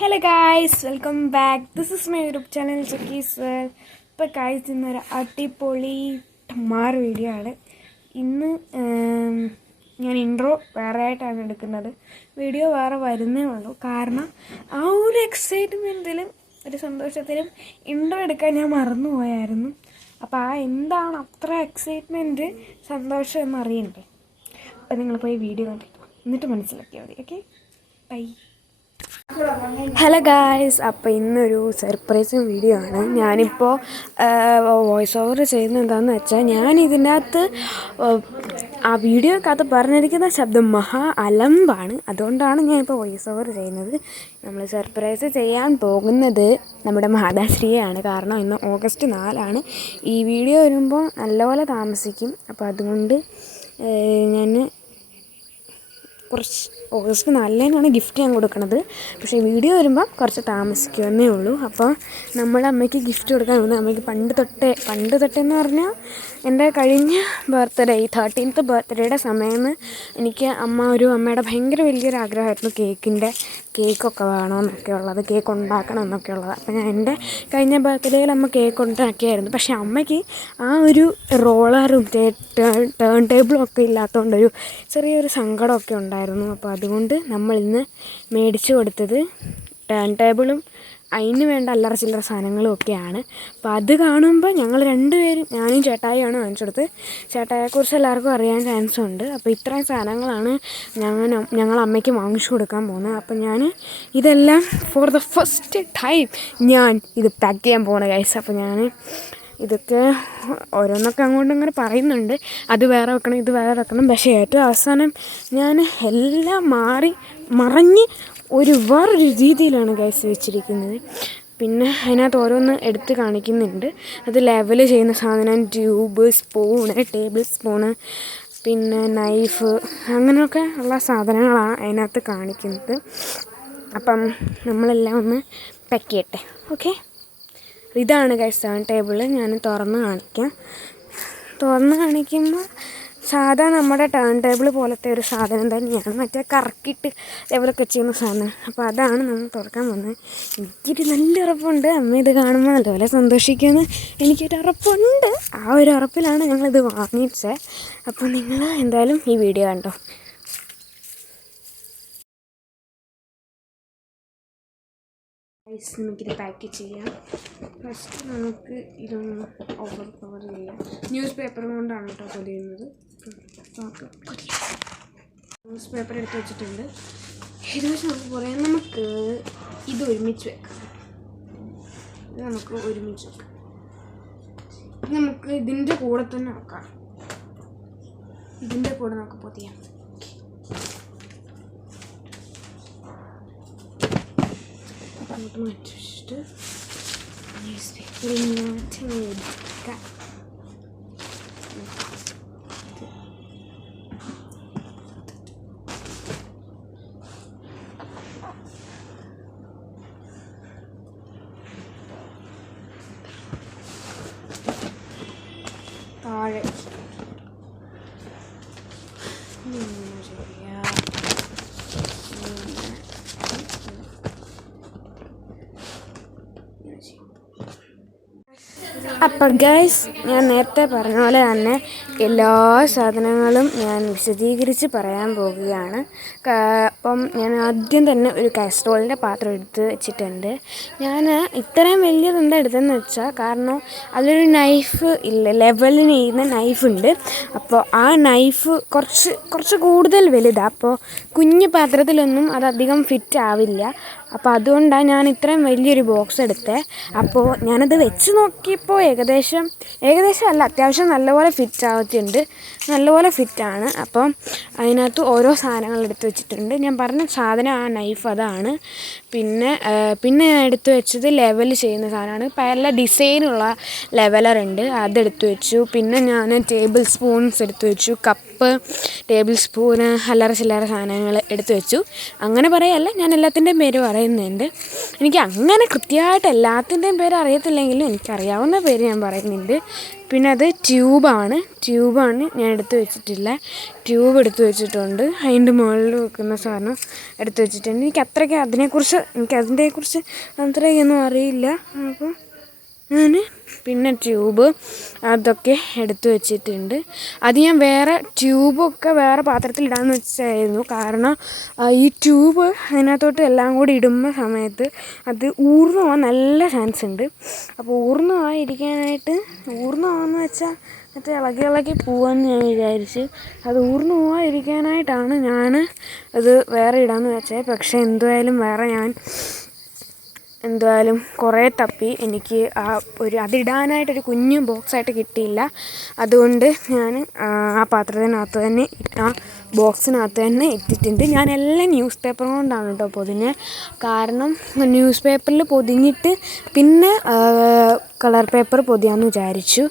Hello guys, welcome back. This is my YouTube channel Chakki's world. ഇപ്പോൾ guys ഇന്നൊരു അടിപൊളി ടമാർ video ആണ്. ഇന്ന് ഞാൻ ഇൻട്രോ വേറെ ആയിട്ടാണ് എടുക്കുന്നത്. വീഡിയോ വേറെ വരുന്നേ ഉള്ളൂ. കാരണം ആ ഒരു എക്സൈറ്റ്മെൻറ്റിലും ഒരു സന്തോഷത്തിലും ഇൻട്രോ എടുക്കാൻ ഞാൻ മറന്നുപോയായിരുന്നു. അപ്പോൾ എന്താണ് അത്ര എക്സൈറ്റ്മെൻറ്റ്, സന്തോഷം എന്നറിയണ്ടേ? അപ്പോൾ നിങ്ങൾ പോയി വീഡിയോ കണ്ടിട്ട് എന്നിട്ട് മനസ്സിലാക്കിയാൽ മതി. Okay, by. ഹലോ ഗായ്സ്, അപ്പോൾ ഇന്നൊരു സർപ്രൈസിങ് വീഡിയോ ആണ്. ഞാനിപ്പോൾ വോയിസ് ഓവർ ചെയ്യുന്നത് എന്താണെന്ന് വെച്ചാൽ, ഞാനിതിനകത്ത് ആ വീഡിയോക്കകത്ത് പറഞ്ഞിരിക്കുന്ന ശബ്ദം മഹാ അലമ്പാണ്. അതുകൊണ്ടാണ് ഞാനിപ്പോൾ വോയിസ് ഓവർ ചെയ്യുന്നത്. നമ്മൾ സർപ്രൈസ് ചെയ്യാൻ പോകുന്നത് നമ്മുടെ മാതാശ്രീയാണ്. കാരണം ഇന്ന് ഓഗസ്റ്റ് 4 ഈ വീഡിയോ വരുമ്പോൾ നല്ലപോലെ താമസിക്കും. അപ്പോൾ അതുകൊണ്ട് ഞാൻ കുറച്ച് ഓഗസ്റ്റ് 4 ഗിഫ്റ്റ് ഞാൻ കൊടുക്കണത്. പക്ഷേ വീഡിയോ വരുമ്പോൾ കുറച്ച് താമസിക്കുമെന്നേ ഉള്ളൂ. അപ്പോൾ നമ്മൾ അമ്മയ്ക്ക് ഗിഫ്റ്റ് കൊടുക്കാൻ പോകുന്നത്, അമ്മയ്ക്ക് പണ്ട് തൊട്ടേ എന്ന് പറഞ്ഞാൽ എൻ്റെ കഴിഞ്ഞ ബർത്ത്ഡേ 13th ബർത്ത്ഡേയുടെ സമയത്ത് എനിക്ക് അമ്മയുടെ ഭയങ്കര വലിയൊരു ആഗ്രഹമായിരുന്നു കേക്കൊക്കെ വേണമെന്നൊക്കെ ഉള്ളത്, കേക്ക് ഉണ്ടാക്കണം എന്നൊക്കെ ഉള്ളത്. അപ്പോൾ ഞാൻ എൻ്റെ കഴിഞ്ഞ ബർത്ത്ഡേയിൽ അമ്മ കേക്ക് ഉണ്ടാക്കിയായിരുന്നു. പക്ഷേ അമ്മയ്ക്ക് ആ ഒരു റോളറും ടേൺ ടേബിളും ഒക്കെ ഇല്ലാത്തതുകൊണ്ടൊരു ചെറിയൊരു സങ്കടമൊക്കെ ഉണ്ടായിരുന്നു. അപ്പോൾ അതുകൊണ്ട് നമ്മളിന്ന് മേടിച്ചു കൊടുത്തത് ടേൺ ടേബിളും അതിന് വേണ്ട അല്ലറ ചില്ലറ സാധനങ്ങളും ഒക്കെയാണ്. അപ്പോൾ അത് കാണുമ്പോൾ ഞങ്ങൾ രണ്ടുപേരും, ഞാനും ചേട്ടായിയാണ് വാങ്ങിച്ചെടുത്ത്. ചേട്ടായിയെക്കുറിച്ച് എല്ലാവർക്കും അറിയാൻ ചാൻസ് ഉണ്ട്. അപ്പോൾ ഇത്രയും സാധനങ്ങളാണ് ഞങ്ങൾ അമ്മയ്ക്ക് വാങ്ങിച്ചു കൊടുക്കാൻ പോകുന്നത്. അപ്പോൾ ഞാൻ ഇതെല്ലാം ഫോർ ദ ഫസ്റ്റ് ടൈം ഞാൻ ഇത് പാക്ക് ചെയ്യാൻ പോകുന്ന ഗൈസ്. അപ്പോൾ ഞാൻ ഇതൊക്കെ ഓരോന്നൊക്കെ അങ്ങോട്ടും ഇങ്ങനെ പറയുന്നുണ്ട്, അത് വേറെ വെക്കണം, ഇത് വേറെ വെക്കണം. പക്ഷേ ഏറ്റവും അവസാനം ഞാൻ എല്ലാം മറഞ്ഞ് വേറൊരു രീതിയിലാണ് ഗൈസ് വെച്ചിരിക്കുന്നത്. പിന്നെ അതിനകത്ത് ഓരോന്ന് എടുത്ത് കാണിക്കുന്നുണ്ട്. അത് ലെവൽ ചെയ്യുന്ന സാധനം, ട്യൂബ്, സ്പൂണ്, ടേബിൾ സ്പൂണ്, പിന്നെ നൈഫ്, അങ്ങനെയൊക്കെ ഉള്ള സാധനങ്ങളാണ് അതിനകത്ത് കാണിക്കുന്നത്. അപ്പം നമ്മളെല്ലാം ഒന്ന് പാക്ക് ചെയ്യട്ടെ. ഓക്കെ, ഇതാണ് ഗൈസ് ടേൺ ടേബിൾ. ഞാൻ തുറന്ന് കാണിക്കുമ്പോൾ സാധാ നമ്മുടെ ടേൺ ടേബിൾ പോലത്തെ ഒരു സാധനം തന്നെയാണ്, മറ്റേ കറക്കിയിട്ട് ലെവലൊക്കെ ചെയ്യുന്ന സാധനം. അപ്പോൾ അതാണ് നമ്മൾ തുറക്കാൻ പോകുന്നത്. എനിക്കൊരു നല്ല ഉറപ്പുണ്ട് അമ്മ ഇത് കാണുമ്പോൾ നല്ലപോലെ സന്തോഷിക്കുമെന്ന് എനിക്കൊരു ഉറപ്പുണ്ട്. ആ ഒരു ഉറപ്പിലാണ് ഞങ്ങളിത് വാങ്ങിച്ചത്. അപ്പോൾ നിങ്ങൾ എന്തായാലും ഈ വീഡിയോ കണ്ടോ. നമുക്കിത് പാക്ക് ചെയ്യാം. ഫസ്റ്റ് നമുക്ക് ഇതൊന്ന് കവർ ചെയ്യാം. ന്യൂസ് പേപ്പർ കൊണ്ടാണ് കേട്ടോ പൊതിയുന്നത്. ന്യൂസ് പേപ്പർ എടുത്ത് വെച്ചിട്ടുണ്ട്. ഇത് വെച്ച് നമുക്ക് പറയാം. നമുക്ക് ഇത് ഒരുമിച്ച് വെക്കാം. നമുക്ക് ഇതിൻ്റെ കൂടെ തന്നെ വെക്കാം. ഇതിൻ്റെ കൂടെ നമുക്ക് പൊതിയാം. അങ്ങോട്ട് മാറ്റി വെച്ചിട്ട് ന്യൂസ് പേപ്പറിൽ മാറ്റി എടുക്കാം. താഴെ അപ്പോൾ ഗൈസ്, ഞാൻ നേരത്തെ പറഞ്ഞ പോലെ തന്നെ എല്ലാ സാധനങ്ങളും ഞാൻ വിശദീകരിച്ച് പറയാൻ പോകുകയാണ്. അപ്പം ഞാൻ ആദ്യം തന്നെ ഒരു കാസ്ട്രോളിൻ്റെ പാത്രം എടുത്ത് വെച്ചിട്ടുണ്ട്. ഞാൻ ഇത്രയും വലിയത് എന്താ എടുത്തതെന്ന് വെച്ചാൽ, കാരണം അതിലൊരു നൈഫ് ഇല്ല, ലെവലിന് ചെയ്യുന്ന നൈഫുണ്ട്. അപ്പോൾ ആ നൈഫ് കുറച്ച് കൂടുതൽ വലുതാണ്. അപ്പോൾ കുഞ്ഞു പാത്രത്തിലൊന്നും അതധികം ഫിറ്റ് ആവില്ല. അപ്പോൾ അതുകൊണ്ടാണ് ഞാൻ ഇത്രയും വലിയൊരു ബോക്സ് എടുത്തത്. അപ്പോൾ ഞാനത് വെച്ച് നോക്കിയപ്പോൾ ഏകദേശം അല്ല, അത്യാവശ്യം നല്ലപോലെ നല്ലപോലെ ഫിറ്റാണ്. അപ്പം അതിനകത്ത് ഓരോ സാധനങ്ങൾ എടുത്ത് വെച്ചിട്ടുണ്ട്. ഞാൻ പറഞ്ഞ സാധനം ആ നൈഫ് അതാണ്. പിന്നെ ഞാൻ എടുത്തു വെച്ചത് ലെവൽ ചെയ്യുന്ന സാധനമാണ്. പല ഡിസൈനുള്ള ലെവലറുണ്ട്, അതെടുത്ത് വെച്ചു. പിന്നെ ഞാൻ ടേബിൾ സ്പൂൺസ് എടുത്ത് വെച്ചു, കപ്പ്, ടേബിൾ സ്പൂണ്, അല്ലറ ചില്ലറ സാധനങ്ങൾ എടുത്ത് വെച്ചു. അങ്ങനെ പറയല്ല, ഞാൻ എല്ലാത്തിൻ്റെയും പേര് പറയുന്നുണ്ട്. എനിക്ക് അങ്ങനെ കൃത്യമായിട്ട് എല്ലാത്തിൻ്റെയും പേര് അറിയത്തില്ലെങ്കിലും എനിക്കറിയാവുന്ന പേര് ഞാൻ പറയുന്നുണ്ട്. പിന്നെ അത് ട്യൂബാണ് ഞാൻ എടുത്ത് വെച്ചിട്ടില്ല. ട്യൂബ് എടുത്ത് വെച്ചിട്ടുണ്ട്. അതിൻ്റെ മുകളിൽ വെക്കുന്ന സാധനം എടുത്ത് വെച്ചിട്ടുണ്ട്. എനിക്ക് അതിനെക്കുറിച്ച് അത്രയൊന്നും അറിയില്ല. അപ്പോൾ ഞാൻ പിന്നെ ട്യൂബ് അതൊക്കെ എടുത്ത് വെച്ചിട്ടുണ്ട്. അത് ഞാൻ വേറെ ട്യൂബൊക്കെ വേറെ പാത്രത്തിലിടാമെന്ന് വെച്ചായിരുന്നു. കാരണം ഈ ട്യൂബ് അതിനകത്തോട്ട് എല്ലാം കൂടി ഇടുന്ന സമയത്ത് അത് ഊർന്നു പോകാൻ നല്ല ചാൻസ് ഉണ്ട്. അപ്പോൾ ഊർന്നു പോകാമെന്ന് വെച്ചാൽ മറ്റേ ഇളകി പോകാമെന്ന് ഞാൻ വിചാരിച്ച്. അത് ഊർന്നു പോകാതിരിക്കാനായിട്ടാണ് ഞാൻ അത് വേറെ ഇടാമെന്ന് വെച്ചത്. പക്ഷേ എന്തായാലും കുറേ തപ്പി എനിക്ക് അതിടാനായിട്ടൊരു കുഞ്ഞു ബോക്സായിട്ട് കിട്ടിയില്ല. അതുകൊണ്ട് ഞാൻ ആ ബോക്സിനകത്ത് തന്നെ ഇട്ടിട്ടുണ്ട്. ഞാനെല്ലാം ന്യൂസ് പേപ്പർ കൊണ്ടാണ് കേട്ടോ പൊതിഞ്ഞത്. കാരണം ന്യൂസ് പേപ്പറിൽ പൊതിഞ്ഞിട്ട് പിന്നെ കളർ പേപ്പർ പൊതിയാമെന്ന് വിചാരിച്ചു.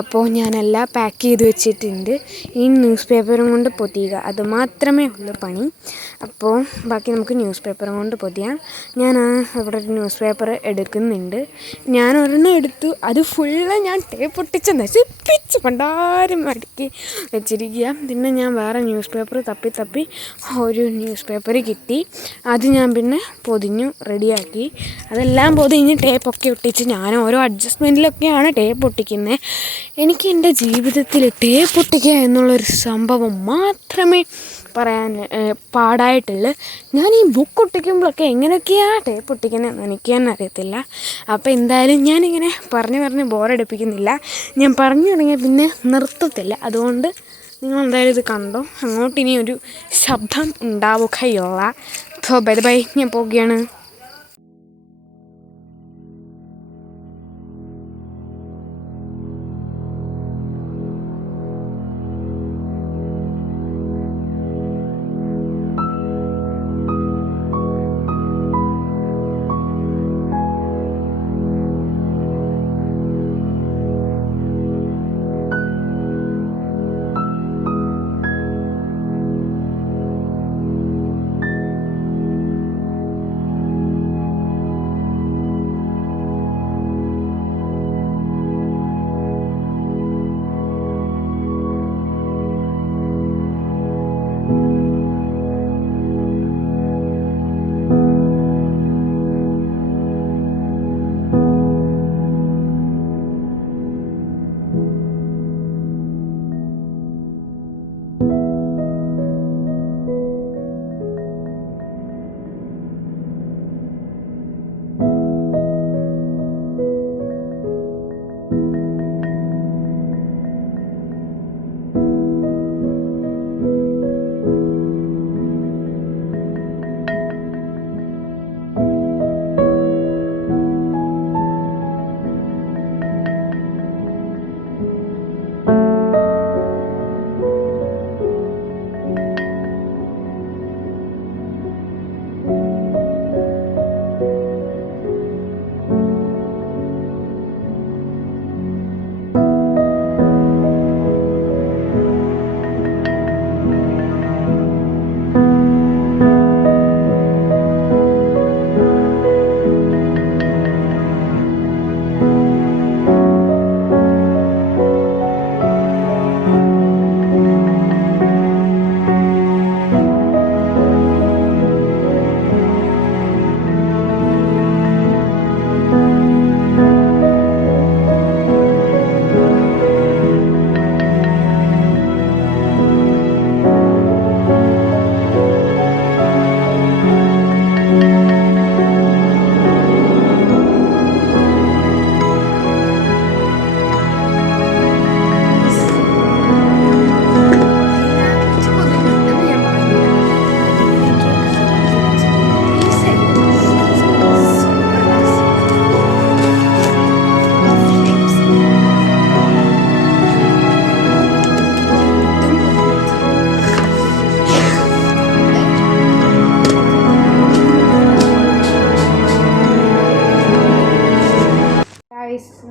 അപ്പോൾ ഞാനെല്ലാം പാക്ക് ചെയ്ത് വെച്ചിട്ടുണ്ട്. ഈ ന്യൂസ് പേപ്പറും കൊണ്ട് പൊതിയുക, അത് മാത്രമേ ഉള്ളൂ പണി. അപ്പോൾ ബാക്കി നമുക്ക് ന്യൂസ് പേപ്പറും കൊണ്ട് പൊതിയാം. ഞാൻ ഇവിടെ ഒരു ന്യൂസ് പേപ്പർ എടുക്കുന്നുണ്ട്. ഞാൻ ഒരെണ്ണം എടുത്തു. അത് ഫുള്ള് ഞാൻ ടേപ്പ് ഒട്ടിച്ച് നശിപ്പിച്ച് പണ്ടാരം അടുക്കി വെച്ചിരിക്കുക. പിന്നെ ഞാൻ വേറെ ന്യൂസ് പേപ്പർ തപ്പി ഒരു ന്യൂസ് പേപ്പർ കിട്ടി. അത് ഞാൻ പിന്നെ പൊതിഞ്ഞു റെഡിയാക്കി. അതെല്ലാം പൊതിഞ്ഞ് ടേപ്പൊക്കെ ഒട്ടിച്ച് ഞാൻ ഓരോ അഡ്ജസ്റ്റ്മെൻറ്റിലൊക്കെയാണ് ടേപ്പ് ഒട്ടിക്കുന്നത്. എനിക്ക് എൻ്റെ ജീവിതത്തിൽ ടേപ്പ് ഒട്ടിക്കുക എന്നുള്ളൊരു സംഭവം മാത്രമേ പറയാൻ പാടായിട്ടുള്ളൂ. ഞാൻ ഈ ബുക്ക് ഒട്ടിക്കുമ്പോഴൊക്കെ എങ്ങനെയൊക്കെയാണ് ടേപ്പ് ഒട്ടിക്കുന്നതെന്ന് എനിക്ക് തന്നെ അറിയത്തില്ല. അപ്പോൾ എന്തായാലും ഞാനിങ്ങനെ പറഞ്ഞ് ബോറടിപ്പിക്കുന്നില്ല. ഞാൻ പറഞ്ഞു തുടങ്ങിയാൽ പിന്നെ നിർത്തത്തില്ല. അതുകൊണ്ട് നിങ്ങളെന്തായാലും ഇത് കണ്ടോ. അങ്ങോട്ടിനി ഒരു ശബ്ദം ഉണ്ടാവുകയില്ല. അപ്പോൾ ബൈ, ഞാൻ പോവുകയാണ്.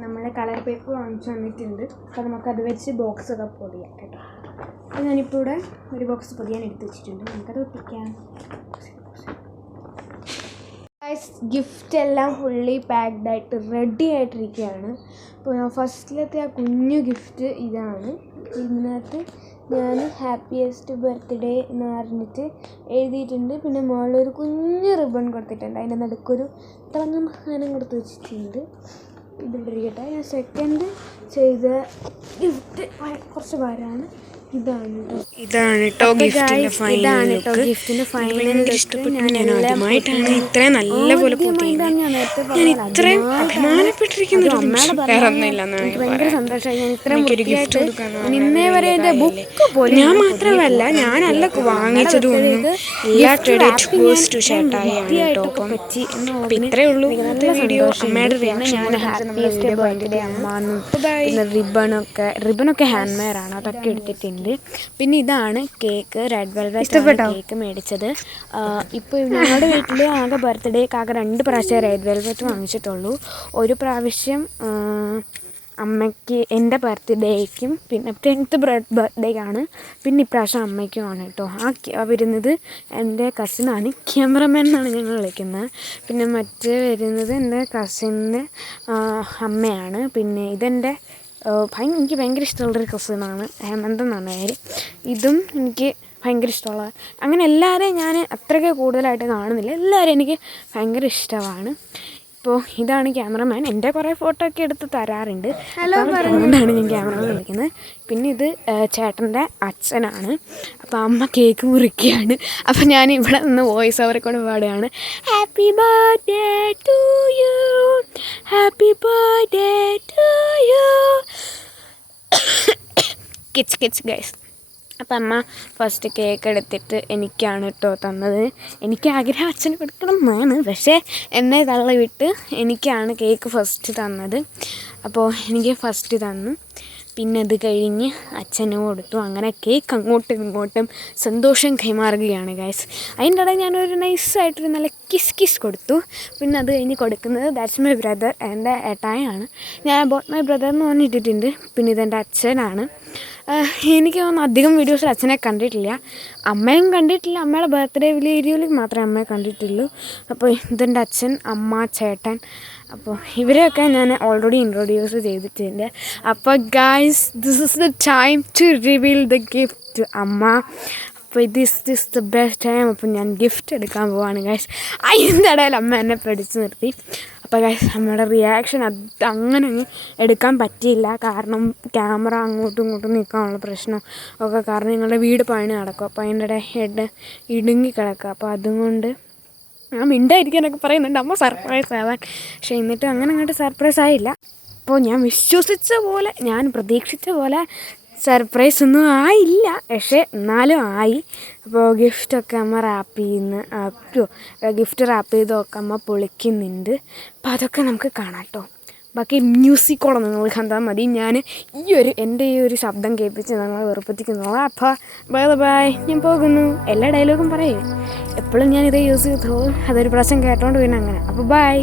നമ്മളെ കളർ പേപ്പർ വാങ്ങിച്ചു വന്നിട്ടുണ്ട്. അപ്പോൾ നമുക്കത് വെച്ച് ബോക്സൊക്കെ പൊതിയാം കേട്ടോ. അപ്പോൾ ഞാനിപ്പോൾ ഇവിടെ ഒരു ബോക്സ് പൊതിയാൻ എടുത്ത് വെച്ചിട്ടുണ്ട്. നമുക്കത് ഒട്ടിക്കാം. ഗിഫ്റ്റ് എല്ലാം ഫുള്ളി പാക്ഡ് ആയിട്ട് റെഡി ആയിട്ടിരിക്കുകയാണ്. അപ്പോൾ ഞാൻ ഫസ്റ്റിലത്തെ ആ കുഞ്ഞു ഗിഫ്റ്റ് ഇതാണ്. ഇതിനകത്ത് ഞാൻ ഹാപ്പിയസ്റ്റ് ബർത്ത്ഡേ എന്ന് പറഞ്ഞിട്ട് എഴുതിയിട്ടുണ്ട്. പിന്നെ മുകളിലൊരു കുഞ്ഞു റിബൺ കൊടുത്തിട്ടുണ്ട്. അതിൻ്റെ നടുക്കൊരു തിളങ്ങുന്ന സാധനം കൊടുത്ത് വെച്ചിട്ടുണ്ട്. ഇതിവിടെ ഇരിക്കട്ടെ. ഞാൻ സെക്കൻഡ് ചെയ്ത ഗിഫ്റ്റ് കുറച്ച് ഭാരമാണ്. ഇതാണ് കേട്ടോ ഗിഫ്റ്റിന്റെ ഫൈനൽ ലുക്ക്. ഞാൻ ആദ്യമായിട്ടാണ് ഇത്രയും നല്ലപോലെ ഞാൻ ഇത്രയും അഭിമാനപ്പെട്ടിരിക്കുന്നത്. ഭയങ്കര സന്തോഷമായി. ഗിഫ്റ്റ് നിന്നേ വരെ ബുക്ക് പോലും ഞാൻ മാത്രമല്ല ഞാനല്ല വാങ്ങിച്ചതും ഇത്രേ ഉള്ളൂ വീഡിയോ. അമ്മയുടെ റിബണൊക്കെ ഹാൻഡ് മെയ്ഡാണ്, അതൊക്കെ എടുത്തിട്ടുണ്ട്. പിന്നെ ഇതാണ് കേക്ക്, റെഡ് വെൽവെറ്റ് കേക്ക് മേടിച്ചത്. ഇപ്പോൾ ഞങ്ങളുടെ വീട്ടിൽ ആകെ ബർത്ത്ഡേക്ക് ആകെ 2 പ്രാവശ്യം റെഡ് വെൽവെറ്റ് വാങ്ങിച്ചിട്ടുള്ളൂ. ഒരു പ്രാവശ്യം അമ്മയ്ക്ക് എൻ്റെ ബർത്ത്ഡേക്കും പിന്നെ 10th ബർത്ത്ഡേക്കാണ്. പിന്നെ ഇപ്രാവശ്യം അമ്മയ്ക്കുമാണ് കേട്ടോ. വരുന്നത് എൻ്റെ കസിനാണ്, ക്യാമറമാൻ എന്നാണ് ഞങ്ങൾ വിളിക്കുന്നത്. പിന്നെ വരുന്നത് എൻ്റെ കസിൻ്റെ അമ്മയാണ്. പിന്നെ ഇതെൻ്റെ എനിക്ക് ഭയങ്കര ഇഷ്ടമുള്ളൊരു കസിനാണ്, ഹേമന്ത് എന്നാണ് പേര്. ഇതും എനിക്ക് ഭയങ്കര ഇഷ്ടമുള്ള, അങ്ങനെ എല്ലാവരെയും ഞാൻ അത്രയ്ക്ക് കൂടുതലായിട്ട് കാണുന്നില്ല, എല്ലാവരും എനിക്ക് ഭയങ്കര ഇഷ്ടമാണ്. ഇപ്പോൾ ഇതാണ് ക്യാമറമാൻ. എൻ്റെ കുറേ ഫോട്ടോ ഒക്കെ എടുത്ത് തരാറുണ്ട്, അതുകൊണ്ടാണ് ഞാൻ ക്യാമറമാൻ വിളിക്കുന്നത്. പിന്നെ ഇത് ചേട്ടൻ്റെ അച്ഛനാണ്. അപ്പോൾ അമ്മ കേക്ക് മുറിക്കുകയാണ്. അപ്പോൾ ഞാൻ ഇവിടെ നിന്ന് വോയിസ് ഓവർ കൂടെ പാടുകയാണ്. Happy birthday to you, happy birthday to you. കിച്ച് കിച്ച് ഗൈസ്. അപ്പം അമ്മ ഫസ്റ്റ് കേക്ക് എടുത്തിട്ട് എനിക്കാണ് കേട്ടോ തന്നത്. എനിക്ക് ആഗ്രഹം അച്ഛന് കൊടുക്കണം എന്നാണ്, പക്ഷേ എന്നെ തള്ളിവിട്ട് എനിക്കാണ് കേക്ക് ഫസ്റ്റ് തന്നത്. അപ്പോൾ എനിക്ക് ഫസ്റ്റ് തന്നു. പിന്നെ അത് കഴിഞ്ഞ് അച്ഛന് കൊടുത്തു. അങ്ങനെ കേക്ക് അങ്ങോട്ടും ഇങ്ങോട്ടും സന്തോഷം കൈമാറുകയാണ് ഗൈസ്. അതിൻ്റെ ഇടയിൽ ഞാനൊരു നൈസായിട്ടൊരു നല്ല കിസ് കൊടുത്തു. പിന്നെ അത് കഴിഞ്ഞ് കൊടുക്കുന്നത് ദാറ്റ്സ് മൈ ബ്രദർ, എൻ്റെ ഏട്ടായാണ്. ഞാൻ അബൌട്ട് മൈ ബ്രദർ എന്ന് പറഞ്ഞിട്ടിട്ടുണ്ട്. പിന്നെ ഇതെൻ്റെ അച്ഛനാണ്. എനിക്ക് തോന്നുന്നു അധികം വീഡിയോസിൽ അച്ഛനെ കണ്ടിട്ടില്ല, അമ്മയും കണ്ടിട്ടില്ല. അമ്മയുടെ ബർത്ത്ഡേ വീഡിയോയിൽ മാത്രമേ അമ്മയെ കണ്ടിട്ടുള്ളൂ. അപ്പോൾ ഇതെൻ്റെ അച്ഛൻ, അമ്മ, ചേട്ടൻ. അപ്പോൾ ഇവരെയൊക്കെ ഞാൻ ഓൾറെഡി ഇൻട്രൊഡ്യൂസ് ചെയ്തിട്ടുണ്ട്. അപ്പോൾ guys, this is the time to reveal the gift to അമ്മ. അപ്പോൾ ദിസ് ദ ബെസ്റ്റ് ടൈം. അപ്പോൾ ഞാൻ ഗിഫ്റ്റ് എടുക്കാൻ പോവാണ് ഗൈസ്. അതിൻ്റെ ഇടയിൽ അമ്മ എന്നെ പിടിച്ച് നിർത്തി. അപ്പോൾ ഗൈസ്, അമ്മയുടെ റിയാക്ഷൻ അങ്ങനെ എടുക്കാൻ പറ്റിയില്ല, കാരണം ക്യാമറ അങ്ങോട്ടും ഇങ്ങോട്ടും നിൽക്കാനുള്ള പ്രശ്നം ഒക്കെ കാരണം ഞങ്ങളുടെ വീട് പണി നടക്കും. അപ്പോൾ അതിൻ്റെ ഇടയിൽ ഇടുങ്ങി കിടക്കുക. അപ്പോൾ അതുകൊണ്ട് ഞാൻ മിണ്ടായിരിക്കാനൊക്കെ പറയുന്നുണ്ട് അമ്മ സർപ്രൈസ് ആവാൻ. പക്ഷേ എന്നിട്ടും അങ്ങോട്ട് സർപ്രൈസ് ആയില്ല. അപ്പോൾ ഞാൻ വിശ്വസിച്ച പോലെ, ഞാൻ പ്രതീക്ഷിച്ച പോലെ സർപ്രൈസ് ഒന്നും ആയില്ല, പക്ഷേ എന്നാലും ആയി. അപ്പോൾ ഗിഫ്റ്റൊക്കെ അമ്മ ഗിഫ്റ്റ് റാപ്പ് ചെയ്തൊക്കെ അമ്മ പൊളിക്കുന്നുണ്ട്. അപ്പോൾ അതൊക്കെ നമുക്ക് കാണാം കേട്ടോ. ബാക്കി മ്യൂസിക്കോടെ നിങ്ങൾ കണ്ടാൽ മതി. ഞാൻ എൻ്റെ ഈ ഒരു ശബ്ദം കേൾപ്പിച്ച് നിങ്ങൾ വെറുപ്പിക്കുന്നോളാം. അപ്പോൾ ബൈ, ഞാൻ പോകുന്നു. എല്ലാ ഡയലോഗും പറയും, എപ്പോഴും ഞാനിത് യൂസ് ചെയ്തോ, അതൊരു പ്രാവശ്യം കേട്ടോണ്ട് പിന്നെ അങ്ങനെ. അപ്പോൾ ബൈ.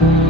ബൈ.